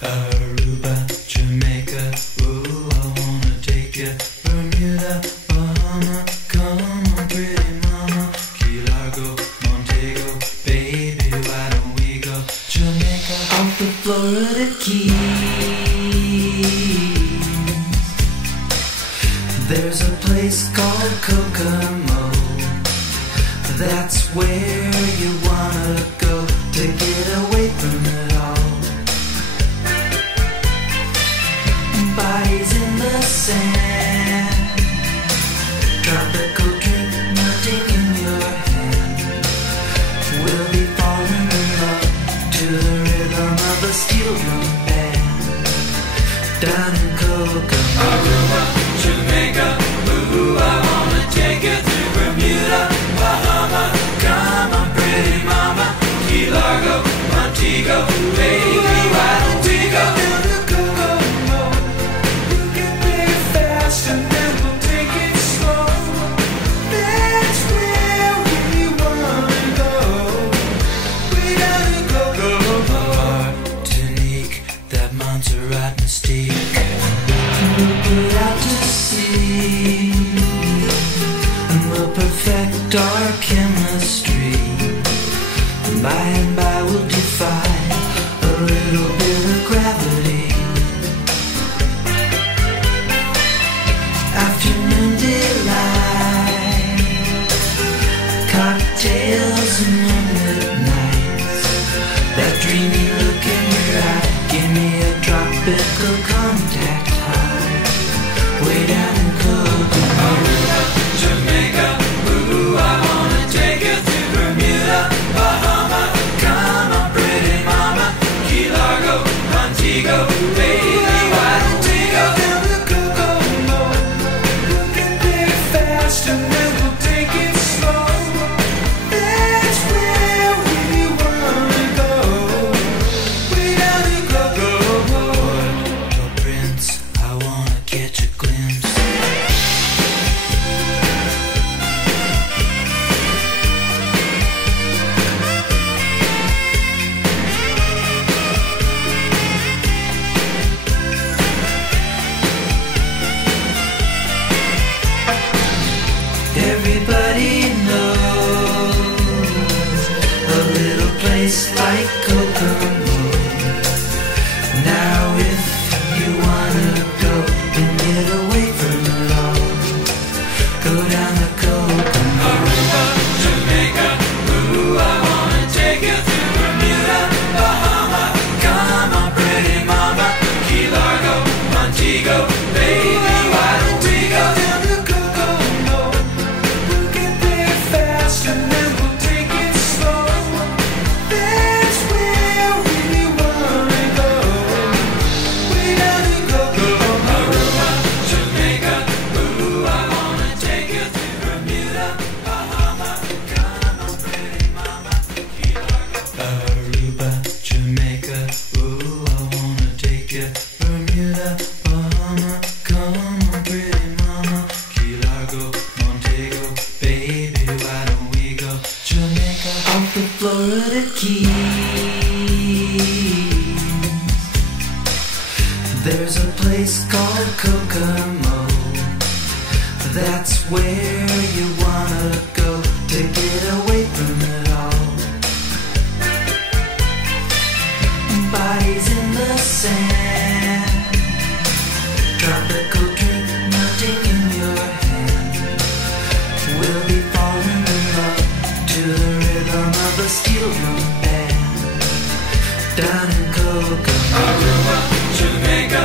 Aruba, Jamaica, ooh, I wanna take you. Bermuda, Bahama, come on, pretty mama. Key Largo, Montego, baby, why don't we go? Jamaica, off the Florida Keys. There's a place called Kokomo. That's where you wanna go to get away from it all. Bodies in the sand, tropical drink melting in your hand. We'll be falling in love to the rhythm of a steel drum band. Down in Kokomo, Aruba, Jamaica, ooh, I wanna take you through Bermuda, Bahama, come on, pretty mama. Key Largo, Montego, baby, why don't we go? And then we'll take it slow. That's where we wanna go. We gotta go. Martinique, that Montserrat mystique. We'll put out to sea, and we'll perfect our chemistry. By and by we'll defy a little bit of gravity. Afternoon delight, cocktails and moonlit nights. That dreamy look in your eye, give me a tropical contact high. Way down in Kokomo, Aruba, Jamaica, ooh, I wanna take you through Bermuda, Bahama, come on, pretty mama. Key Largo, Montego, baby, why don't we go? And then we'll take it slow. That's where we wanna go. We gotta go. Oh, Prince, I wanna catch a glimpse. Everybody knows a little place like Kokomo. Now if you wanna go and get away from it all, go down to Kokomo, Aruba, Jamaica, ooh, I wanna take you through Bermuda, Bahama, come on, pretty mama. Key Largo, Montego, baby, why don't we go? And then we'll take it slow. That's where we wanna go. We gotta go. Aruba, Jamaica, ooh, I wanna take you through Bermuda, Bahama, come on, pretty mama. Aruba, Jamaica, ooh, I wanna take you. Bermuda, Bahama, come on, pretty mama. Key Largo, Montego, baby, why don't we go? Jamaica, off the Florida Keys. There's a place called Kokomo. That's where you wanna go to get away from it all. Bodies in the sand, tropical drink melting in your hand. We'll be falling in love to the rhythm of a steel drum band. Down in Kokomo, Aruba, Jamaica,